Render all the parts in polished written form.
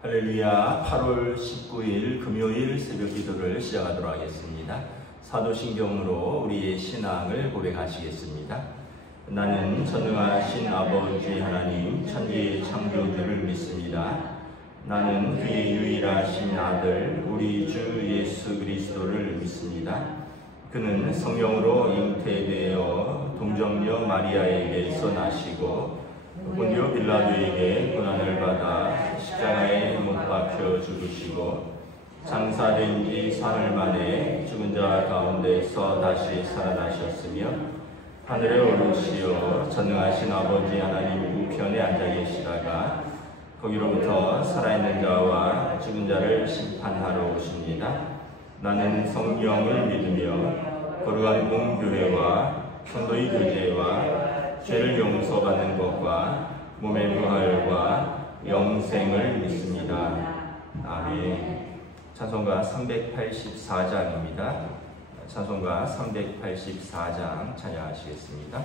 할렐루야. 8월 19일 금요일 새벽 기도를 시작하도록 하겠습니다. 사도신경으로 우리의 신앙을 고백하시겠습니다. 나는 전능하신 아버지 하나님 천지의 창조주를 믿습니다. 나는 그의 유일하신 아들 우리 주 예수 그리스도를 믿습니다. 그는 성령으로 잉태되어 동정녀 마리아에게서 나시고 본디오 빌라도에게 고난을 받아 십자가에 못 박혀 죽으시고 장사된 지 사흘 만에 죽은 자 가운데서 다시 살아나셨으며 하늘에 오르시어 전능하신 아버지 하나님 우편에 앉아 계시다가 거기로부터 살아있는 자와 죽은 자를 심판하러 오십니다. 나는 성령을 믿으며 거룩한 공교회와 성도의 교제와 죄를 용서받는 것과 몸의 부활과 영생을 믿습니다. 아멘. 찬송가 384장입니다. 찬송가 384장 찬양하시겠습니다.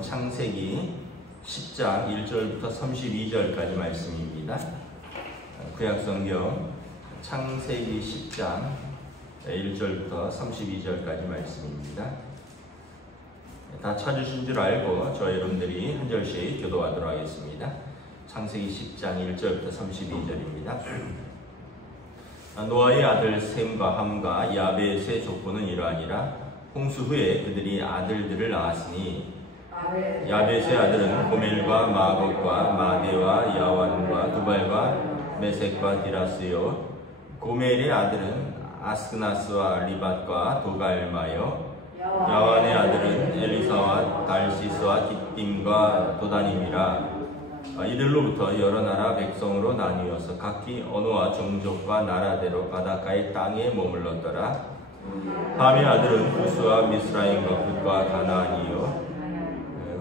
창세기 10장 1절부터 32절까지 말씀입니다. 구약성경 창세기 10장 1절부터 32절까지 말씀입니다. 다 찾으신 줄 알고 저희 여러분들이 한 절씩 교도하도록 하겠습니다. 창세기 10장 1절부터 32절입니다. 노아의 아들 셈과 함과 야벳의 족보는 이러하니라. 홍수 후에 그들이 아들들을 낳았으니 야벳의 아들은 고멜과 마곡과 마대와 야완과 두발과 메색과 디라스요. 고멜의 아들은 아스그나스와 리밧과 도갈마요. 야완의 아들은 엘리사와 달시스와 깃딤과 도다님이라. 이들로부터 여러 나라 백성으로 나뉘어서 각기 언어와 종족과 나라대로 바닷가의 땅에 머물렀더라. 함의 아들은 구스와 미스라임과 붓과 가나안이요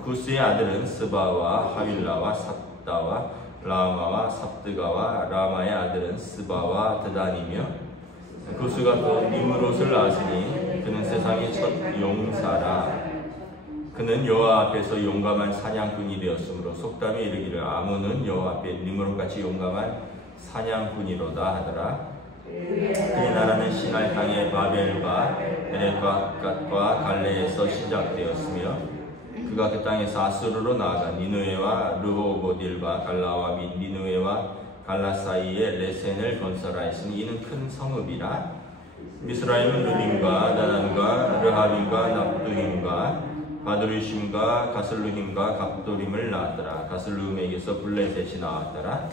구스의 아들은 스바와 하윌라와 삽다와 라마와 삽드가와 라마의 아들은 스바와 드단이며 구스가 또 니므롯을 낳았으니 그는 세상의 첫 용사라. 그는 여호와 앞에서 용감한 사냥꾼이 되었으므로 속담에 이르기를 아몬은 여호와 앞에 니므롯같이 용감한 사냥꾼이로다 하더라. 그의 나라는 시날 땅의 바벨과 에렉과 갓과 갈레에서 시작되었으며 그가 그 땅에서 아수르로 나아가 니느웨와 르호보딜과 갈라와 및 니느웨와 갈라 사이에 레센을 건설하였으니 이는 큰 성읍이라. 미스라임은 르빔과 나단과 르하빔과 납두힘과 바드루심과 가슬루힘과 갑도림을 낳았더라. 가슬루임에게서 블레셋이 나왔더라.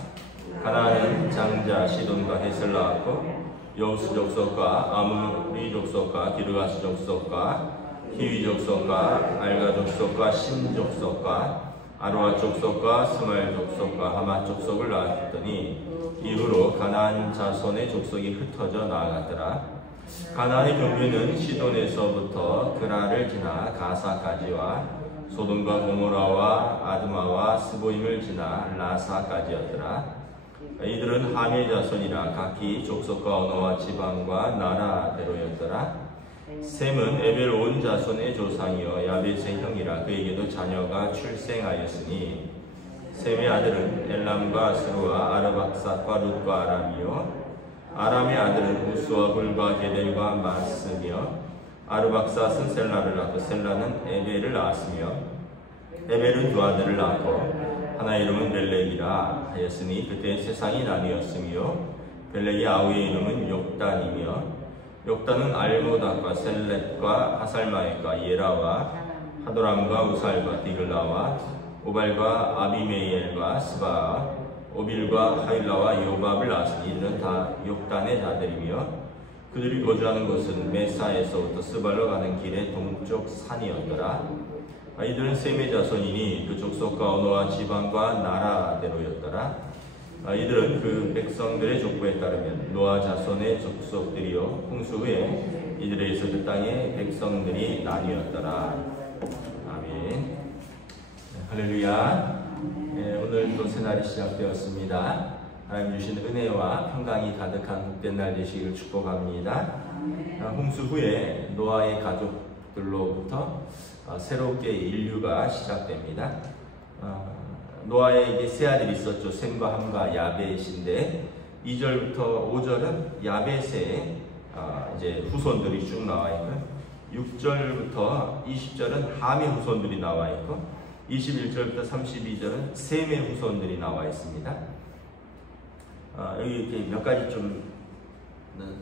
가나안은 장자 시돈과 헷을 낳았고 여우스 족속과 아무리 족속과 기르가스 족속과 히위 족속과 알가 족속과 신 족속과 아로아 족속과 스마엘 족속과 하마 족속을 낳았더니 이후로 가나안 자손의 족속이 흩어져 나아갔더라. 가나안의 경계는 시돈에서부터 그라를 지나 가사까지와 소돔과 고모라와 아드마와 스보임을 지나 라사까지였더라. 이들은 함의 자손이라 각기 족속과 언어와 지방과 나라대로였더라. 셈은 에벨 온 자손의 조상이여 야벳의 형이라. 그에게도 자녀가 출생하였으니 셈의 아들은 엘람과 스루와 아르박삿과 룻과 아람이요 아람의 아들은 우스와 훌과 게델과 마스며 아르박삿은 셀라를 낳고 셀라는 에벨을 낳았으며 에벨은 두 아들을 낳고 하나 이름은 벨렉이라 하였으니 그때 세상이 나뉘었으며 벨렉의 아우의 이름은 욕단이며 욕단은 알모닥과 셀렛과 하살마액과 예라와 하도람과 우살과 디글라와 오발과 아비메이엘과 스바 오빌과 하일라와 요밥을 낳았으니 이들은 다 욕단의 자들이며 그들이 거주하는 곳은 메사에서부터 스발로 가는 길의 동쪽 산이었더라. 이들은 셈의 자손이니 그 족속과 언어와 지방과 나라대로였더라. 이들은 그 백성들의 족보에 따르면 노아 자손의 족속들이요 홍수 후에 이들에게서 그 땅의 백성들이 나뉘었더라. 아멘. 할렐루야. 오늘 또 새날이 시작되었습니다. 하나님 주신 은혜와 평강이 가득한 복된 날 되시기를 축복합니다. 홍수 후에 노아의 가족들로부터 새롭게 인류가 시작됩니다. 노아에게 세 아들이 있었죠. 셈과 함과 야벳인데 2절부터 5절은 야벳의 이제 후손들이 쭉 나와 있고 6절부터 20절은 함의 후손들이 나와 있고 21절부터 32절은 셈의 후손들이 나와 있습니다. 여기 이렇게 몇 가지 좀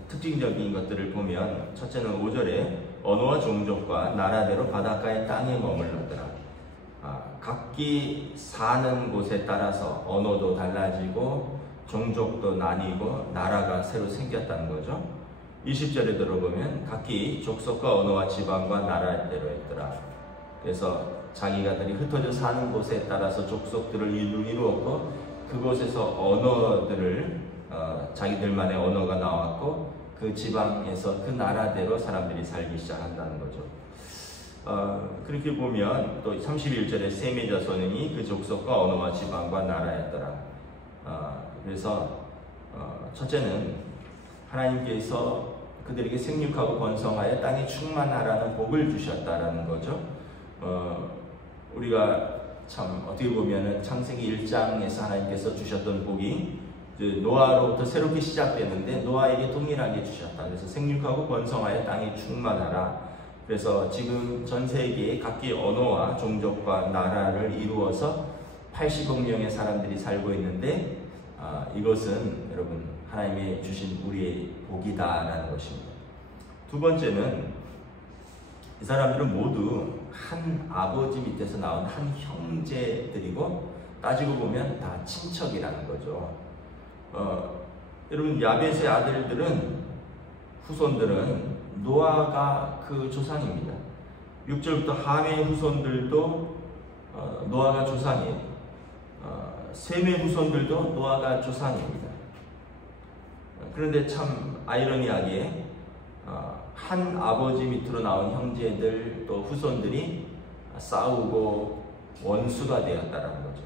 특징적인 것들을 보면 첫째는 5절에 언어와 종족과 나라대로 바닷가의 땅에 머물렀더라. 각기 사는 곳에 따라서 언어도 달라지고 종족도 나뉘고 나라가 새로 생겼다는 거죠. 20절에 들어보면 각기 족속과 언어와 지방과 나라대로였더라. 그래서 자기가들이 흩어져 사는 곳에 따라서 족속들을 이루었고 그곳에서 언어들을 자기들만의 언어가 나왔고 그 지방에서 그 나라대로 사람들이 살기 시작한다는 거죠. 그렇게 보면 또 31절에 셈의 자손이 그 족속과 언어와 지방과 나라였더라. 그래서 첫째는 하나님께서 그들에게 생육하고 번성하여 땅에 충만하라는 복을 주셨다라는 거죠. 우리가 참 어떻게 보면은 창세기 1장에서 하나님께서 주셨던 복이 노아로부터 새롭게 시작되는데 노아에게 동일하게 주셨다. 그래서 생육하고 번성하여 땅에 충만하라. 그래서 지금 전 세계에 각기 언어와 종족과 나라를 이루어서 80억 명의 사람들이 살고 있는데 이것은 여러분 하나님의 주신 우리의 복이다라는 것입니다. 두 번째는 이 사람들은 모두 한 아버지 밑에서 나온 한 형제들이고 따지고 보면 다 친척이라는 거죠. 여러분 야벳의 아들들은 후손들은 노아가 그 조상입니다. 6절부터 함의 후손들도 노아가 조상이에요. 셈의 후손들도 노아가 조상입니다. 그런데 참 아이러니하게 한 아버지 밑으로 나온 형제들 또 후손들이 싸우고 원수가 되었다는 거죠.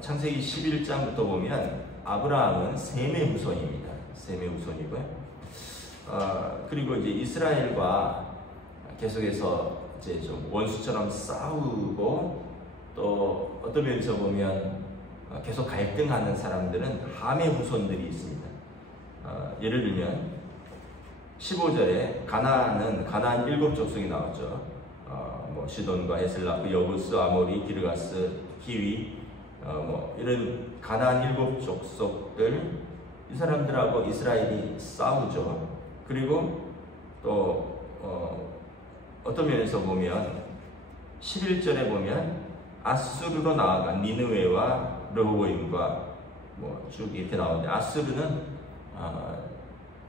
창세기 11장부터 보면 아브라함은 셈의 후손입니다. 셈의 후손이고요. 그리고 이제 이스라엘과 계속해서 이제 좀 원수처럼 싸우고 또 어떤 면에서 보면 계속 갈등하는 사람들은 함의 후손들이 있습니다. 예를 들면 15절에 가나안 7족속이 나오죠. 뭐 시돈과 에슬라프, 여부스, 아모리, 기르가스, 히위, 뭐 이런 가나안 7족속들, 이 사람들하고 이스라엘이 싸우죠. 그리고 또 어떤 면에서 보면 11절에 보면 아수르로 나아간 니느웨와 르호보임과 뭐 쭉 이렇게 나오는데, 아수르는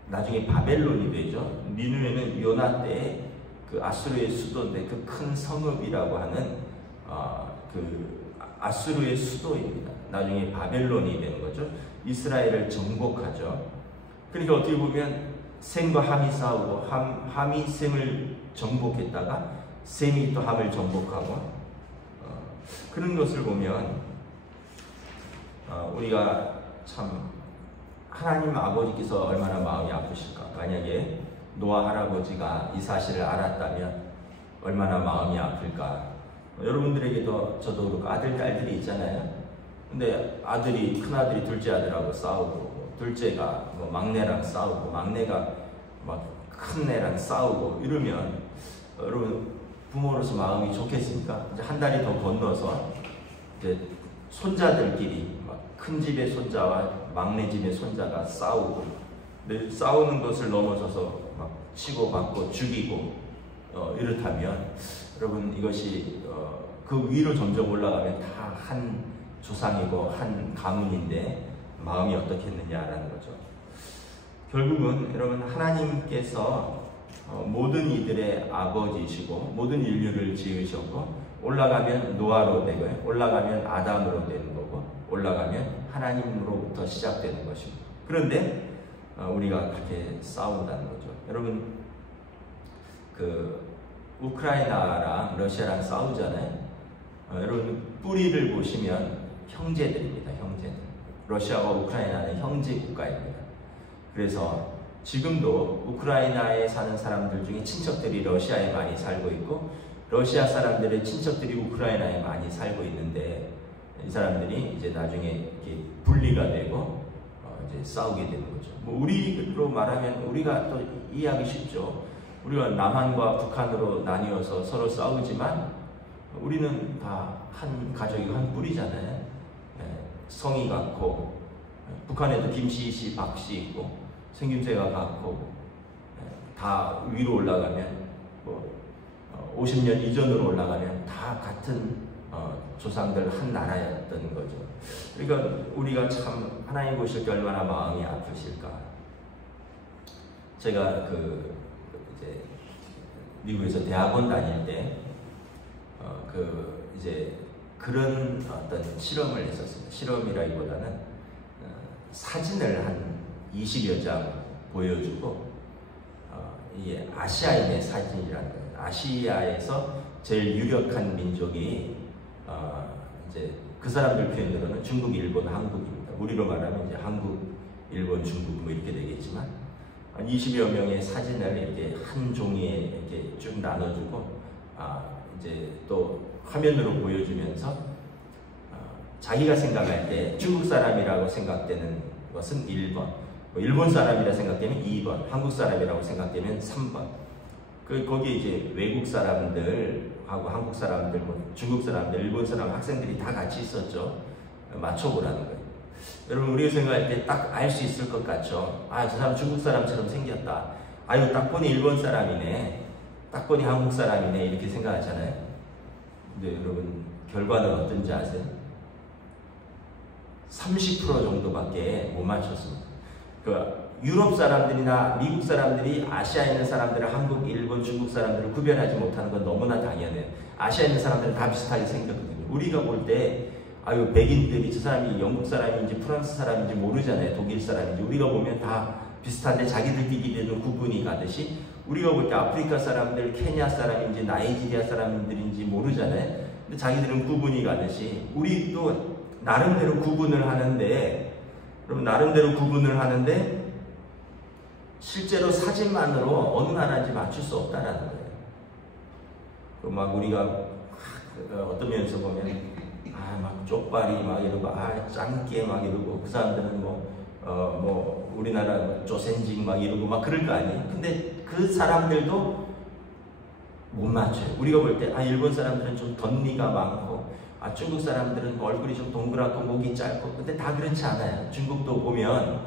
나중에 바벨론이 되죠. 니느웨는 요나 때 그 아수르의 수도인데 그 큰 성읍이라고 하는 그 아수르의 수도입니다. 나중에 바벨론이 되는 거죠. 이스라엘을 정복하죠. 그러니까 어떻게 보면 셈과 함이 싸우고 함이 셈을 정복했다가 셈이 또 함을 정복하고, 그런 것을 보면 우리가 참 하나님 아버지께서 얼마나 마음이 아프실까. 만약에 노아 할아버지가 이 사실을 알았다면 얼마나 마음이 아플까. 여러분들에게도 저도 그렇고 아들, 딸들이 있잖아요. 근데 아들이, 큰아들이 둘째 아들하고 싸우고, 둘째가 뭐 막내랑 싸우고, 막내가 막 큰애랑 싸우고 이러면 여러분 부모로서 마음이 좋겠습니까? 이제 한 달이 더 건너서 이제 손자들끼리 막 큰 집의 손자와 막내 집의 손자가 싸우고, 근데 싸우는 것을 넘어서서 막 치고받고 죽이고 이렇다면 여러분 이것이 그 위로 점점 올라가면 다 한 조상이고 한 가문인데 마음이 어떻겠느냐라는 거죠. 결국은 여러분 하나님께서 모든 이들의 아버지이시고 모든 인류를 지으셨고, 올라가면 노아로 되고요, 올라가면 아담으로 되는 거고, 올라가면 하나님으로부터 시작되는 것입니다. 그런데 우리가 그렇게 싸운다는 거죠. 여러분 그 우크라이나랑 러시아랑 싸우잖아요. 여러분 뿌리를 보시면 형제들입니다. 형제들. 러시아와 우크라이나는 형제 국가입니다. 그래서 지금도 우크라이나에 사는 사람들 중에 친척들이 러시아에 많이 살고 있고, 러시아 사람들의 친척들이 우크라이나에 많이 살고 있는데, 이 사람들이 이제 나중에 이렇게 분리가 되고 이제 싸우게 되는 거죠. 뭐 우리로 말하면 우리가 또 이해하기 쉽죠. 우리가 남한과 북한으로 나뉘어서 서로 싸우지만 우리는 다 한 가족이고 한 뿌리잖아요. 성이 같고, 북한에도 김씨, 박씨 있고, 생김새가 같고, 다 위로 올라가면 뭐 50년 이전으로 올라가면 다 같은 조상들 한 나라였던 거죠. 그러니까 우리가 참 하나님 보실 때 얼마나 마음이 아프실까. 제가 이제 미국에서 대학원 다닐 때 이제 그런 어떤 실험을 했었습니다. 실험이라기보다는 사진을 한 20여 장 보여주고, 이게 아시아인의 사진이라는 거예요. 아시아에서 제일 유력한 민족이 이제 그 사람들 표현으로는 중국, 일본, 한국입니다. 우리로 말하면 이제 한국, 일본, 중국 뭐 이렇게 되겠지만, 한 20여 명의 사진을 이렇게 한 종이에 이렇게 쭉 나눠주고, 이제 또 화면으로 보여주면서 자기가 생각할 때 중국 사람이라고 생각되는 것은 1번, 일본 사람이라 생각되면 2번, 한국 사람이라고 생각되면 3번. 거기에 이제 외국 사람들하고 한국 사람들, 뭐 중국 사람들, 일본 사람, 학생들이 다 같이 있었죠. 맞춰보라는 거예요. 여러분 우리가 생각할 때 딱 알 수 있을 것 같죠. 저 사람 중국 사람처럼 생겼다. 아유 딱 보니 일본 사람이네. 딱 보니 한국 사람이네. 이렇게 생각하잖아요. 근데 여러분 결과는 어떤지 아세요? 30% 정도밖에 못 맞췄습니다. 유럽 사람들이나 미국 사람들이 아시아에 있는 사람들을 한국, 일본, 중국 사람들을 구별하지 못하는 건 너무나 당연해요. 아시아에 있는 사람들은 다 비슷하게 생겼거든요. 우리가 볼 때 아유 백인들이 저 사람이 영국 사람인지 프랑스 사람인지 모르잖아요. 독일 사람인지. 우리가 보면 다 비슷한데 자기들끼리는 구분이 가듯이 우리가 볼 때 아프리카 사람들, 케냐 사람인지 나이지리아 사람들인지 모르잖아요. 근데 자기들은 구분이 가듯이 우리도 나름대로 구분을 하는데, 그럼 나름대로 구분을 하는데 실제로 사진만으로 어느 나라인지 맞출 수 없다라는 거예요. 막 우리가 어떤 면에서 보면 막 쪽발이 막 이러고 짱깨 막 이러고 그 사람들은 뭐 우리나라 조센징 막 이러고 막 그럴 거 아니에요. 근데 그 사람들도 못 맞춰요. 우리가 볼 때 일본 사람들은 좀 덧니가 많고 중국 사람들은 얼굴이 좀 동그랗고 목이 짧고, 근데 다 그렇지 않아요. 중국도 보면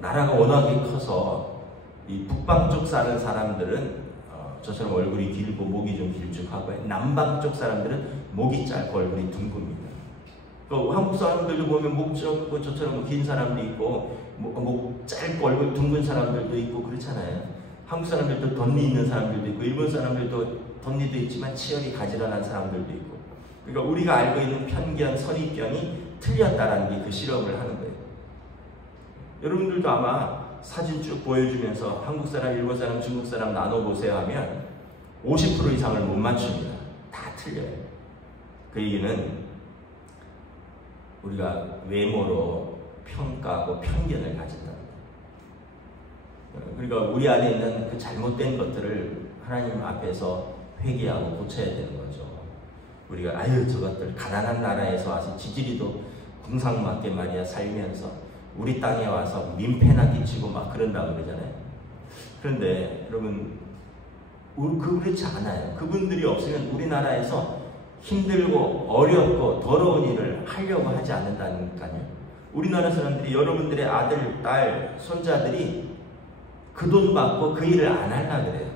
나라가 워낙에 커서 이 북방 쪽 사는 사람들은 저처럼 얼굴이 길고 목이 좀 길쭉하고, 남방 쪽 사람들은 목이 짧고 얼굴이 둥굽니다. 또 한국 사람들도 보면 목 짧고 저처럼 긴 사람도 있고 목 짧고 얼굴 둥근 사람들도 있고 그렇잖아요. 한국 사람들도 덧니 있는 사람들도 있고 일본 사람들도 덧니도 있지만 치열이 가지런한 사람들도 있고. 그러니까 우리가 알고 있는 편견, 선입견이 틀렸다라는 게 그 실험을 하는 거예요. 여러분들도 아마 사진 쭉 보여주면서 한국 사람, 일본 사람, 중국 사람 나눠보세요 하면 50% 이상을 못 맞춥니다. 다 틀려요. 그 얘기는 우리가 외모로 평가하고 편견을 가진다. 그러니까 우리 안에 있는 그 잘못된 것들을 하나님 앞에서 회개하고 고쳐야 되는 거죠. 우리가 저것들 가난한 나라에서 와서 지지리도 궁상맞게 말이야 살면서 우리 땅에 와서 민폐나 끼치고 막 그런다고 그러잖아요. 그런데 여러분 그렇지 않아요. 그분들이 없으면 우리나라에서 힘들고 어렵고 더러운 일을 하려고 하지 않는다니까요. 우리나라 사람들이 여러분들의 아들, 딸, 손자들이 그 돈 받고 그 일을 안 하려고 그래요.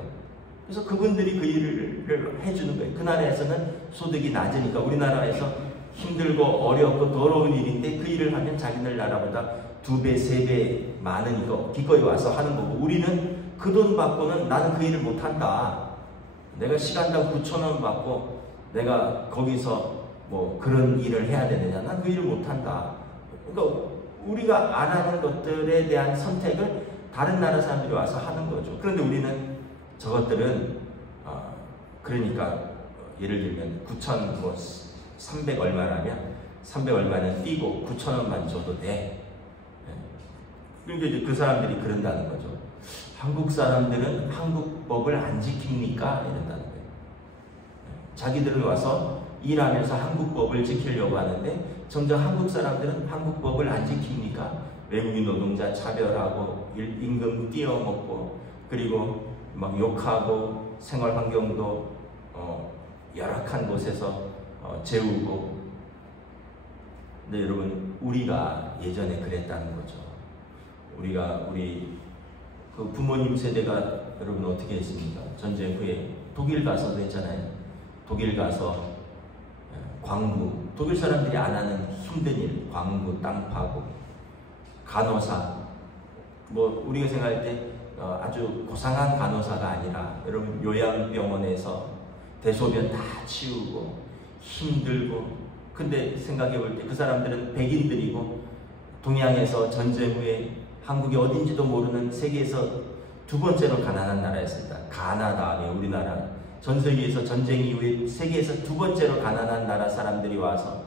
그래서 그분들이 그 일을 해주는 거예요. 그 나라에서는 소득이 낮으니까, 우리나라에서 힘들고 어렵고 더러운 일인데 그 일을 하면 자기들 나라보다 2배, 3배 많으니까 기꺼이 와서 하는 거고, 우리는 그 돈 받고는 나는 그 일을 못한다. 내가 시간당 9,000원 받고 내가 거기서 뭐 그런 일을 해야 되느냐. 난 그 일을 못한다. 그러니까 우리가 안 하는 것들에 대한 선택을 다른 나라 사람들이 와서 하는 거죠. 그런데 우리는 저것들은 그러니까 예를 들면 9,300 얼마라면 300 얼마는 띄고 9,000원만 줘도 돼. 그러니까 이제 그 사람들이 그런다는 거죠. 한국 사람들은 한국 법을 안 지킵니까? 이런다는 거예요. 자기들은 와서 일하면서 한국 법을 지키려고 하는데 정작 한국 사람들은 한국 법을 안 지킵니까? 외국인 노동자 차별하고 임금 띄어먹고 그리고 막 욕하고 생활 환경도 열악한 곳에서 재우고. 근데 여러분 우리가 예전에 그랬다는 거죠. 우리 그 부모님 세대가 여러분 어떻게 했습니까? 전쟁 후에 독일 가서도 했잖아요. 독일 가서 광부, 독일 사람들이 안 하는 힘든 일, 광부, 땅 파고, 간호사, 뭐 우리가 생각할 때 아주 고상한 간호사가 아니라 여러분 요양병원에서 대소변 다 치우고 힘들고. 근데 생각해 볼 때 그 사람들은 백인들이고 동양에서 전쟁 후에 한국이 어딘지도 모르는 세계에서 2번째로 가난한 나라였습니다. 가나 다음에 우리나라. 전 세계에서 전쟁 이후에 세계에서 2번째로 가난한 나라 사람들이 와서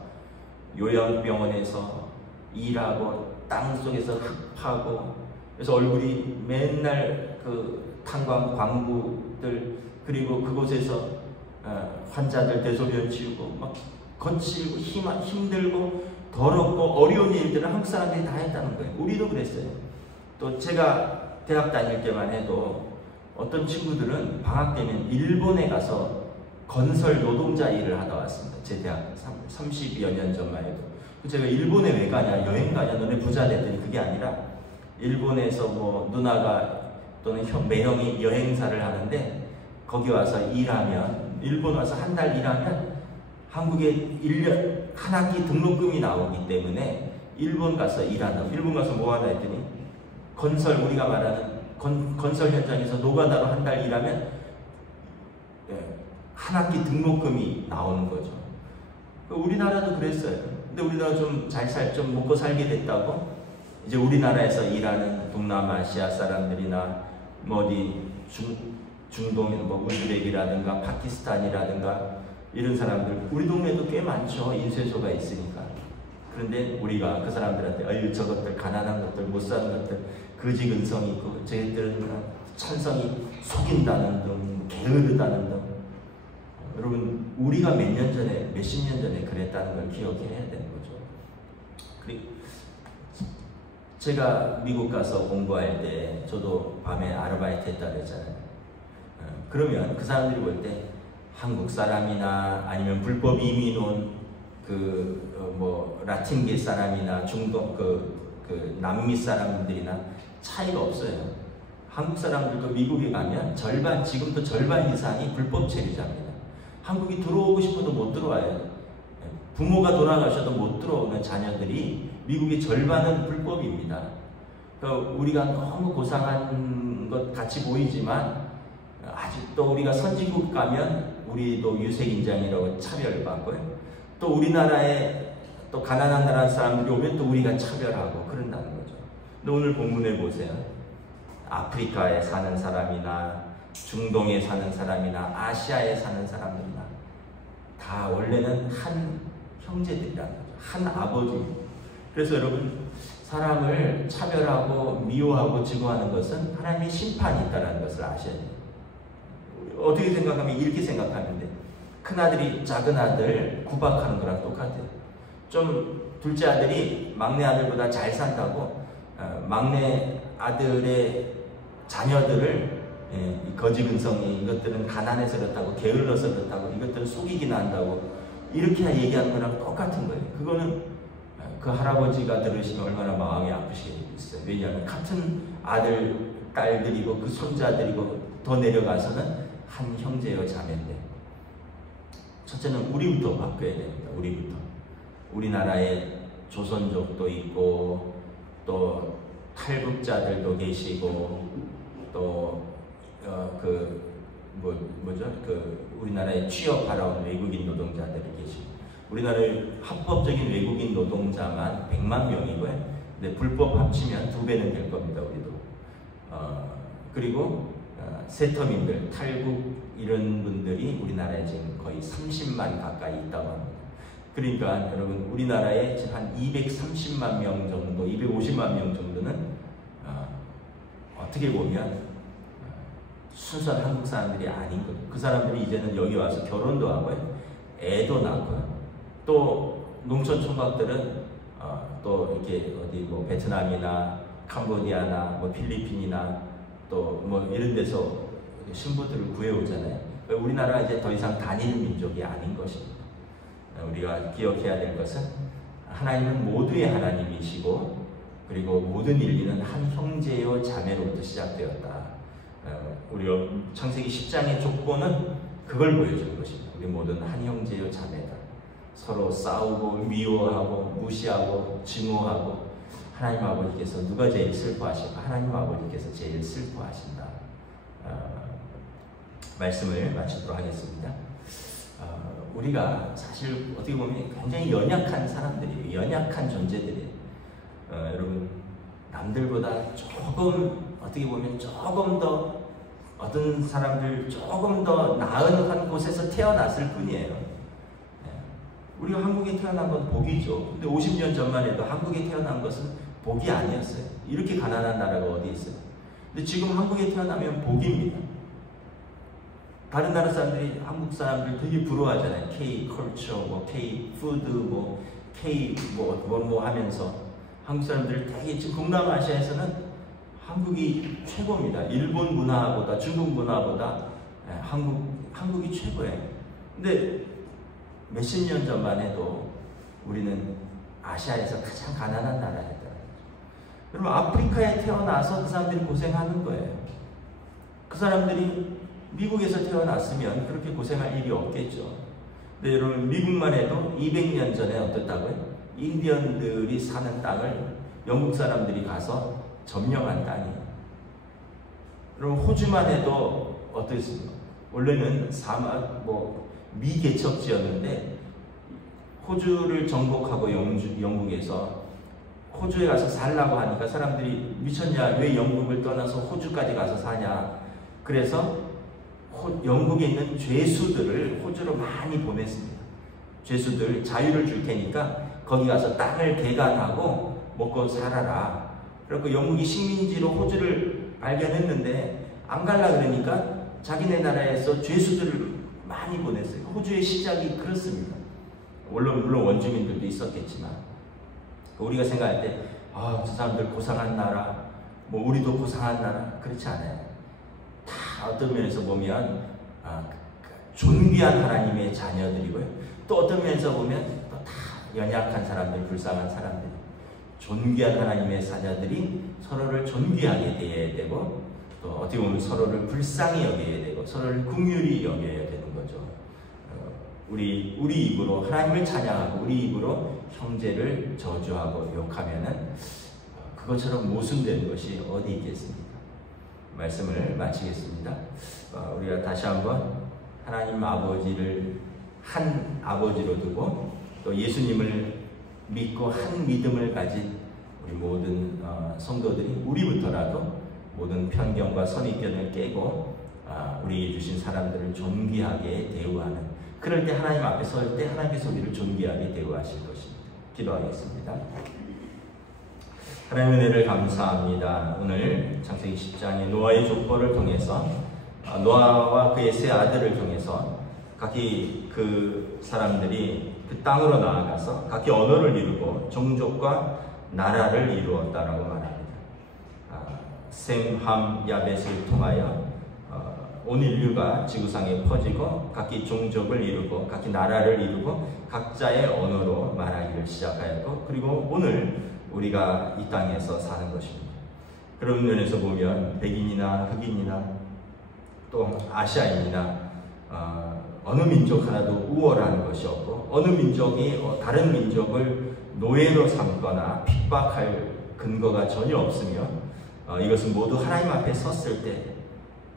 요양병원에서 일하고 땅 속에서 흙 파고, 그래서 얼굴이 맨날 그 탄광 광부들, 그리고 그곳에서 환자들 대소변 치우고 막 거칠고 힘들고 더럽고 어려운 일들을 한국 사람들이 다 했다는 거예요. 우리도 그랬어요. 또 제가 대학 다닐 때만 해도 어떤 친구들은 방학 되면 일본에 가서 건설 노동자 일을 하다 왔습니다. 제 대학 30여 년 전만 해도. 제가 일본에 왜 가냐, 여행 가냐, 너네 부자 됐더니 그게 아니라 일본에서 뭐 누나가 또는 매형이 여행사를 하는데 거기 와서 일하면, 일본 와서 한 달 일하면 한국에 1년 한 학기 등록금이 나오기 때문에 일본 가서 일한다고. 일본 가서 뭐 하나 했더니 건설, 우리가 말하는 건설 현장에서 노가다로 한 달 일하면 한 학기 등록금이 나오는 거죠. 우리나라도 그랬어요. 근데 우리나라 좀 먹고 살게 됐다고 이제 우리나라에서 일하는 동남아시아 사람들이나 뭐 어디 중동의 뭐 우즈벡이라든가 파키스탄이라든가 이런 사람들 우리 동네도 꽤 많죠. 인쇄소가 있으니까. 그런데 우리가 그 사람들한테 어유 저것들 가난한 것들 못 사는 것들 거지근성이 있고 저희들은 천성이 속인다는 등 게으르다는 등 여러분 우리가 몇십 년 전에 그랬다는 걸 기억해야 되는 거죠. 그리고 제가 미국 가서 공부할 때 저도 밤에 아르바이트 했다 그랬잖아요. 그러면 그 사람들이 볼 때 한국 사람이나 아니면 불법 이민 온 뭐 라틴계 사람이나 중동 그 남미 사람들이나 차이가 없어요. 한국 사람들도 미국에 가면 지금도 절반 이상이 불법 체류자입니다. 한국이 들어오고 싶어도 못 들어와요. 부모가 돌아가셔도 못 들어오는 자녀들이 미국의 절반은 불법입니다. 그러니까 우리가 너무 고상한 것 같이 보이지만 아직도 우리가 선진국 가면 우리도 유색인종이라고 차별받고요. 또 우리나라에 또 가난한 나라 사람들이 오면 또 우리가 차별하고 그런다는 거죠. 근데 오늘 본문에 보세요. 아프리카에 사는 사람이나 중동에 사는 사람이나 아시아에 사는 사람들이나 다 원래는 한 형제들이라는 거죠. 한 아버지. 그래서 여러분 사람을 차별하고 미워하고 증오하는 것은 하나님의 심판이 있다는 것을 아셔야 돼요. 어떻게 생각하면 이렇게 생각하면 돼요. 큰아들이 작은아들 구박하는 거랑 똑같아요. 좀 둘째 아들이 막내 아들보다 잘 산다고 막내 아들의 자녀들을 거지근성이 이것들은 가난해서 그렇다고 게을러서 그렇다고 이것들은 속이기나 한다고 이렇게 얘기하는 거랑 똑같은 거예요. 그거는 그 할아버지가 들으시면 얼마나 마음이 아프시겠어요. 왜냐하면 같은 아들, 딸들이고 그 손자들이고 더 내려가서는 한 형제요 자매인데 첫째는 우리부터 바꿔야 됩니다. 우리부터. 우리나라에 조선족도 있고 또 탈북자들도 계시고 또 우리나라에 취업하러 온 외국인 노동자들이 계시고 우리나라의 합법적인 외국인 노동자만 100만 명이고요. 근데 불법 합치면 2배는 될 겁니다. 우리도. 그리고 세터민들, 탈북 이런 분들이 우리나라에 지금 거의 30만 가까이 있다고 합니다. 그러니까 여러분 우리나라에 지금 한 230만 명 정도, 250만 명 정도는 어떻게 보면 순수한 한국 사람들이 아닌 거죠. 그 사람들이 이제는 여기 와서 결혼도 하고요. 애도 낳고요. 또 농촌 총각들은 또 이렇게 어디 뭐 베트남이나 캄보디아나 뭐 필리핀이나 또 뭐 이런 데서 신부들을 구해오잖아요. 우리나라가 이제 더 이상 단일 민족이 아닌 것입니다. 우리가 기억해야 될 것은 하나님은 모두의 하나님이시고 그리고 모든 인류는 한 형제요 자매로부터 시작되었다. 우리가 창세기 10장의 족보는 그걸 보여주는 것입니다. 우리 모두는 한 형제요 자매다. 서로 싸우고 미워하고 무시하고 증오하고 하나님 아버지께서 누가 제일 슬퍼하실까? 하나님 아버지께서 제일 슬퍼하신다. 말씀을 마치도록 하겠습니다. 우리가 사실 어떻게 보면 굉장히 연약한 사람들이에요. 연약한 존재들이에요. 여러분 남들보다 조금 어떻게 보면 조금 더 어떤 사람들 조금 더 나은 한 곳에서 태어났을 뿐이에요. 우리가 한국에 태어난 건 복이죠. 근데 50년 전만 해도 한국에 태어난 것은 복이 아니었어요. 이렇게 가난한 나라가 어디 있어요? 근데 지금 한국에 태어나면 복입니다. 다른 나라 사람들이 한국 사람들 되게 부러워하잖아요. K-컬처, 뭐 K-푸드, 뭐 K 뭐 하면서 한국 사람들 되게 지금 동남아시아에서는 한국이 최고입니다. 일본 문화보다 중국 문화보다 한국이 최고예요. 근데 몇십 년 전만 해도 우리는 아시아에서 가장 가난한 나라였다. 여러분 아프리카에 태어나서 그 사람들이 고생하는 거예요. 그 사람들이 미국에서 태어났으면 그렇게 고생할 일이 없겠죠. 근데 여러분 미국만 해도 200년 전에 어떻다고요? 인디언들이 사는 땅을 영국 사람들이 가서 점령한 땅이에요. 여러분 호주만 해도 어떻습니까? 원래는 사막 미개척지였는데 호주를 정복하고 영국에서 호주에 가서 살라고 하니까 사람들이 미쳤냐, 왜 영국을 떠나서 호주까지 가서 사냐. 그래서 영국에 있는 죄수들을 호주로 많이 보냈습니다. 죄수들 자유를 줄 테니까 거기 가서 땅을 개간하고 먹고 살아라. 그리고 영국이 식민지로 호주를 발견했는데 안 갈라 그러니까 자기네 나라에서 죄수들을 많이 보냈어요. 호주의 시작이 그렇습니다. 물론 원주민들도 있었겠지만 우리가 생각할 때 저 사람들 고상한 나라, 뭐 우리도 고상한 나라, 그렇지 않아요. 다 어떤 면에서 보면 존귀한 하나님의 자녀들이고요. 또 어떤 면에서 보면 또 다 연약한 사람들, 불쌍한 사람들, 존귀한 하나님의 자녀들이 서로를 존귀하게 대해야 되고 또 어떻게 보면 서로를 불쌍히 여겨야 되고 서로를 긍휼히 여겨야 되는 거죠. 우리 입으로 하나님을 찬양하고 우리 입으로 형제를 저주하고 욕하면은 그것처럼 모순되는 것이 어디 있겠습니까? 말씀을 마치겠습니다. 우리가 다시 한번 하나님 아버지를 한 아버지로 두고 또 예수님을 믿고 한 믿음을 가진 우리 모든 성도들이 우리부터라도 모든 편견과 선입견을 깨고 우리에게 주신 사람들을 존귀하게 대우하는, 그럴 때 하나님 앞에 설 때 하나님께서 우리를 존귀하게 대우하실 것입니다. 기도하겠습니다. 하나님의 은혜를 감사합니다. 오늘 창세기 10장의 노아의 족보를 통해서 노아와 그의 세 아들을 통해서 각기 그 사람들이 그 땅으로 나아가서 각기 언어를 이루고 종족과 나라를 이루었다라고 말합니다. 셈, 함, 야벳을 통하여 온 인류가 지구상에 퍼지고 각기 종족을 이루고 각기 나라를 이루고 각자의 언어로 말하기를 시작하였고, 그리고 오늘 우리가 이 땅에서 사는 것입니다. 그런 면에서 보면 백인이나 흑인이나 또 아시아인이나 어느 민족 하나도 우월한 것이 없고 어느 민족이 다른 민족을 노예로 삼거나 핍박할 근거가 전혀 없으며 이것은 모두 하나님 앞에 섰을 때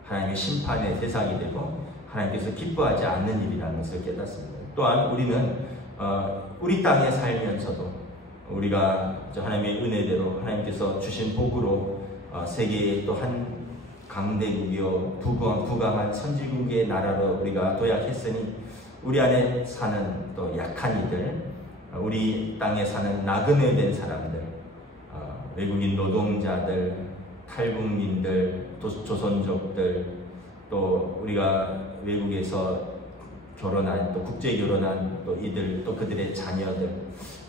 하나님의 심판의 대상이 되고 하나님께서 기뻐하지 않는 일이라는 것을 깨닫습니다. 또한 우리는 우리 땅에 살면서도 우리가 하나님의 은혜대로 하나님께서 주신 복으로 세계의 또 한 강대국이요 부강한 선진국의 나라로 우리가 도약했으니 우리 안에 사는 또 약한 이들, 우리 땅에 사는 나그네 된 사람들, 외국인 노동자들, 탈북민들, 조선족들, 또 우리가 외국에서 결혼한 또 국제 결혼한 또 이들, 또 그들의 자녀들,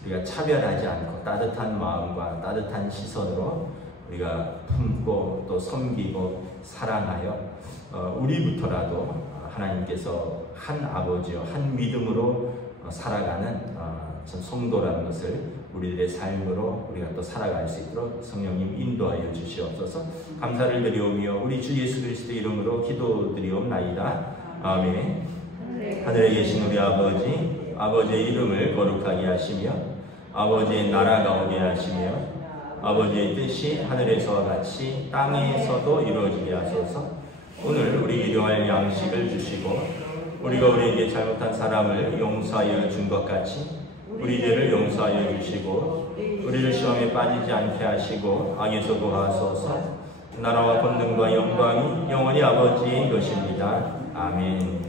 우리가 차별하지 않고 따뜻한 마음과 따뜻한 시선으로 우리가 품고 또 섬기고 사랑하여 우리부터라도 하나님께서 한 아버지요 한 믿음으로 살아가는 참 성도라는 것을 우리들의 삶으로 우리가 또 살아갈 수 있도록 성령님 인도하여 주시옵소서. 감사를 드리오며 우리 주 예수 그리스도 이름으로 기도드리옵나이다. 아멘. 하늘에 계신 우리 아버지, 아버지의 이름을 거룩하게 하시며 아버지의 나라가 오게 하시며 아버지의 뜻이 하늘에서와 같이 땅에서도 이루어지게 하소서. 오늘 우리 일용할 양식을 주시고 우리가 우리에게 잘못한 사람을 용서하여 준 것 같이 우리 죄를 용서하여 주시고 우리를 시험에 빠지지 않게 하시고 악에서 구하소서. 나라와 권능과 영광이 영원히 아버지의 것입니다. 아멘.